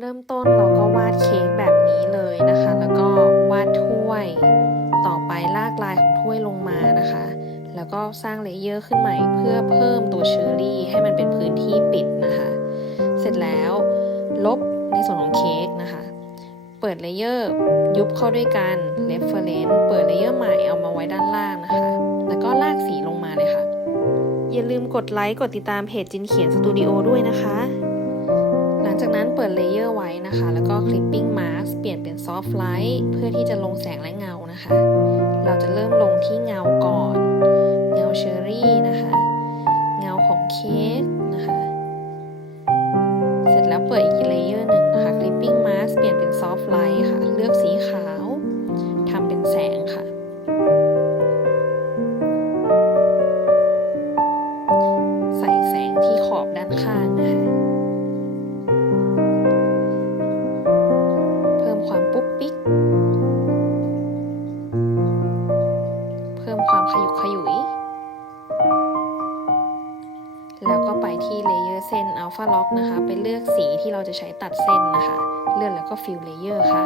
เริ่มต้นเราก็วาดเค้กแบบนี้เลยนะคะ แล้วก็วาดถ้วย ต่อไปลากลายของถ้วยลงมานะคะ แล้วก็สร้างเลเยอร์ขึ้นใหม่เพื่อเพิ่มตัวเชอร์รี่ ให้มันเป็นพื้นที่ปิดนะคะ เสร็จแล้วลบในส่วนของเค้กนะคะ เปิดเลเยอร์ยุบเข้าด้วยกัน reference เปิดเลเยอร์ใหม่เอามาไว้ด้านล่างนะคะ แล้วก็ลากสีลงมาเลยค่ะ อย่าลืมกดไลค์กดติดตามเพจจินเขียนสตูดิโอด้วยนะคะ งจากนั้นเปิดเลเยอร์ไว้นะคะ แล้วก็ clipping mask เปลี่ยนเป็น soft light เพื่อที่จะลงแสงและเงานะคะ เราจะเริ่มลงที่เงาก่อน เงาเชอร์รี่นะคะ เงาของเค้กนะคะ เสร็จแล้วเปิดอีกเลเยอร์หนึ่งนะคะ clipping mask เปลี่ยนเป็น soft light ค่ะ เลือกสีขาวทำเป็นแสงค่ะใส่แสงที่ขอบด้านข้างนะคะ ขยุกขยุย แล้วก็ไปที่เลเยอร์เส้นอัลฟาล็อกนะคะ ไปเลือกสีที่เราจะใช้ตัดเส้นนะคะ เลือกแล้วก็ฟิลเลเยอร์ค่ะ